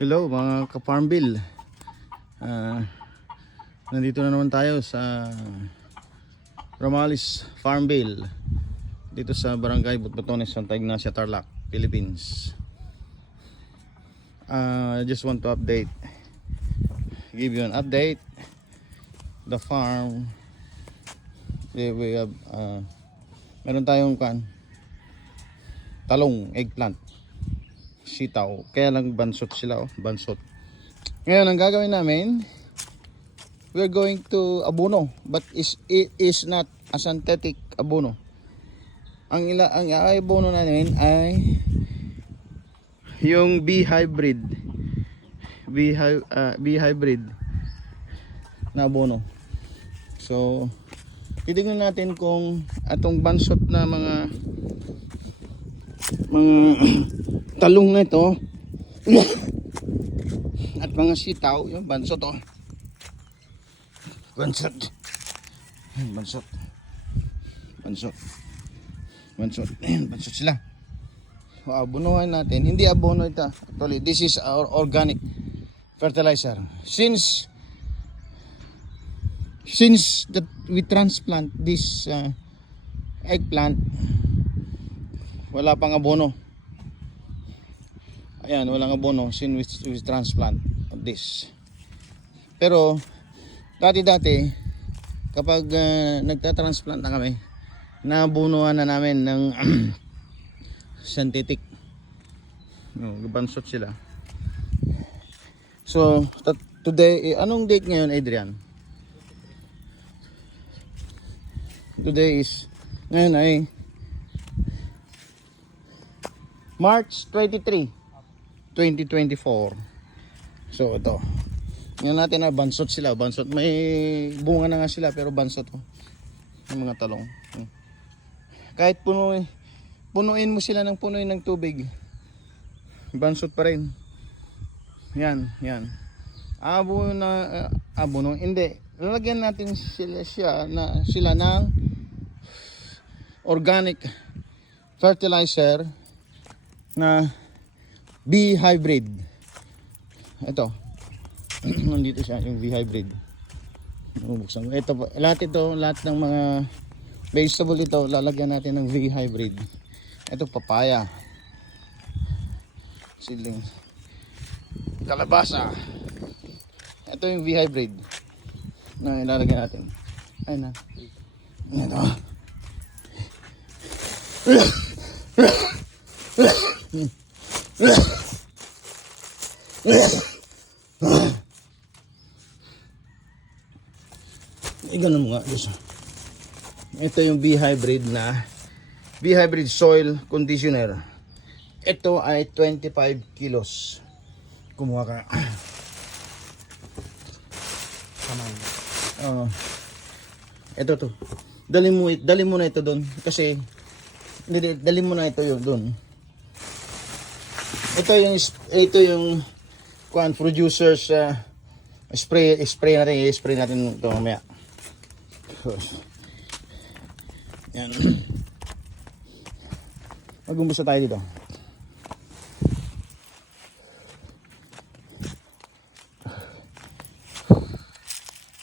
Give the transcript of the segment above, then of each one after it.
Hello mga ka-Farmville. Nandito na naman tayo sa Ramalis Farmville, dito sa Barangay Butbatones, Santa Ignacia, Tarlac, Philippines. I just want to give you an update. The farm, we have meron tayong talong, eggplant, sitaw, kaya lang bansot sila, bansot. Ngayon ang gagawin namin, we're going to abono, but it is not a synthetic abono. Ang abono namin ay yung B hybrid na abono. So titingnan natin kung atong bansot na mga talong na ito at mga sitaw, yung bansot, bansot sila. So, abonohan natin. Hindi abono ito, actually this is our organic fertilizer. Since that we transplant this eggplant, wala pang abono. Ayan, walang abono since we transplant this. Pero dati kapag nagta-transplant na kami, naabunuhan na namin ng synthetic. Bansot sila. So today, anong date ngayon, Adrian? Today is, ngayon ay March 23, 2024. So ito, yan natin na bansot sila. Bansot, may bunga na nga sila pero bansot, yung mga talong. Kahit punuin mo sila ng tubig, bansot pa rin. Yan. Abono, hindi. Lalagyan natin sila ng organic fertilizer na B hybrid. Ito. Nandito siya, yung V hybrid. Buksan mo. Ito, lahat ng mga vegetable ito, lalagyan natin ng V hybrid. Ito, papaya, siling, kalabasa. Ito yung V hybrid na ilalagyan natin. Ayun na. Ito. Ganun mo nga. Ito yung B hybrid soil conditioner. Ito ay 25 kilos. Kumuha ka. Ito to. Dali mo na ito doon kasi dali mo na ito doon. Ito yung producers spray natin ito mamaya. Yan. Mag-umpisa tayo dito.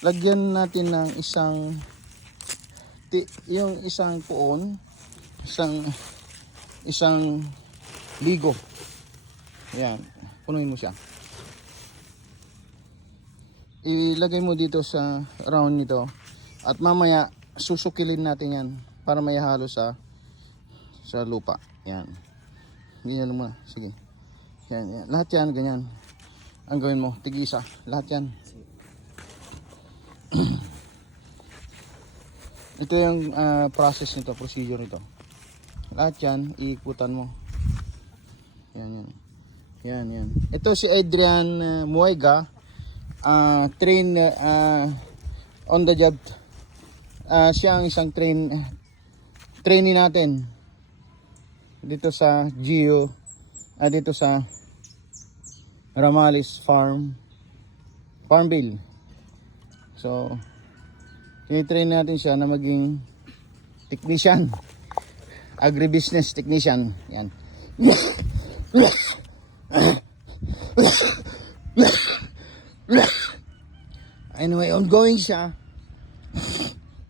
Lagyan natin ng isang puon, isang ligo. Ayan, punuin mo siya. Ilagay mo dito sa round nito at mamaya susukilin natin yan para may halo sa lupa. Yan. Ganyan mo na. Sige. Yan. Lahat yan ganyan. Ang gawin mo, tig-isa. Lahat yan. Ito yung procedure nito. Lahat yan, iikutan mo. Yan. Ito si Adrian Muega, train on the job. Siya ang isang trainee natin dito sa dito sa Ramalis Farmville. So tinitrain natin siya na maging technician, agribusiness technician. Yan. ongoing siya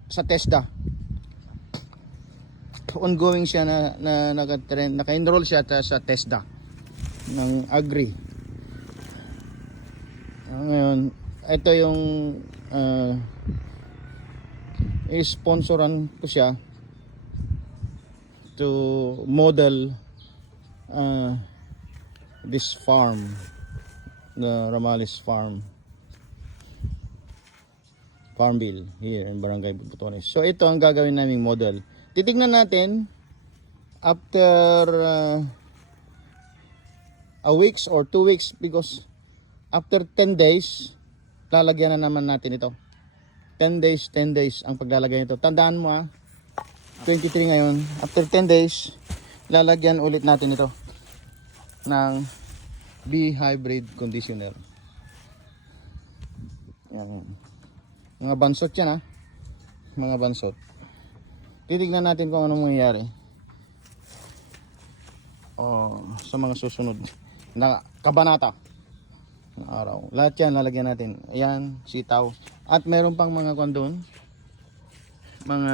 sa TESDA. Ongoing siya na naka-enroll siya sa TESDA ng Agri. Ngayon, ito yung i-sponsoran ko siya to model this farm, the Ramales Farmville here in Barangay Butones. So ito ang gagawin naming model. Titignan natin after a weeks or 2 weeks, because after 10 days lalagyan na naman natin ito. 10 days ang paglalagay nito. Tandaan mo 23 ngayon. After 10 days lalagyan ulit natin ito ng bee hybrid conditioner. Yan. Mga bansot yan mga bansot. Titignan natin kung anong mangyayari sa mga susunod na kabanata na araw. Lahat yan lalagyan natin. Ayan, sitaw. At meron pang mga kondon, mga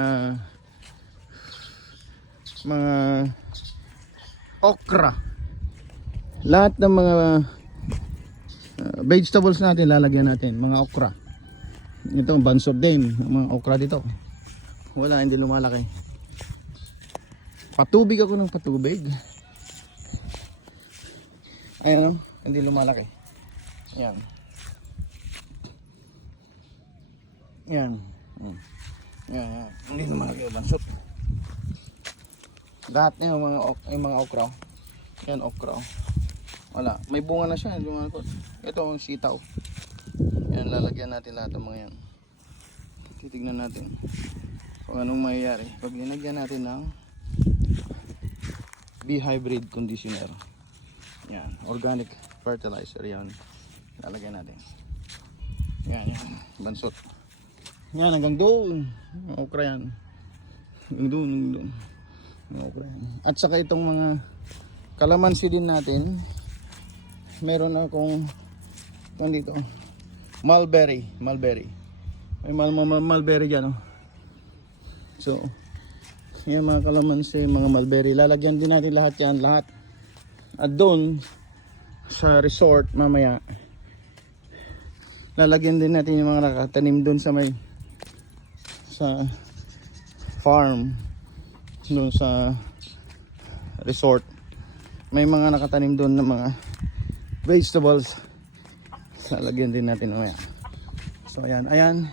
okra. Lahat ng mga vegetables natin lalagyan natin, mga okra. Ito bansot din, mga okra dito. Wala, hindi lumalaki. Patubig ako ng patubig. Ayan hindi lumalaki. Yan. Yan. Yan. Hindi lumalaki yung bansot. Lahat na yung mga okra. Yan okra. Wala, may bunga na siya. Ito ang sitaw. Yan, lalagyan natin lahat ng mga yan. Titignan natin kung anong mayayari pag linagyan natin ng bee hybrid conditioner. Yan, organic fertilizer. Yan, lalagyan natin. Yan, bansot. Yan, hanggang doon. Okra yan. Hanggang doon. Okra yan. At saka itong mga kalamansi din natin. Meron akong nandito mulberry. May mulberry dyan So yan mga kalamansi, mga mulberry, lalagyan din natin lahat yan, lahat. At doon sa resort mamaya lalagyan din natin yung mga nakatanim doon sa farm doon sa resort. May mga nakatanim doon na mga vegetables, lalagyan din natin mamaya. So ayan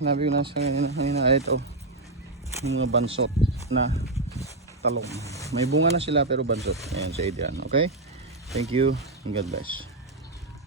sinabi ko na sa kanina ito yung mga bansot na talong. May bunga na sila pero bansot. Ayan si Adrian. Okay, thank you and God bless.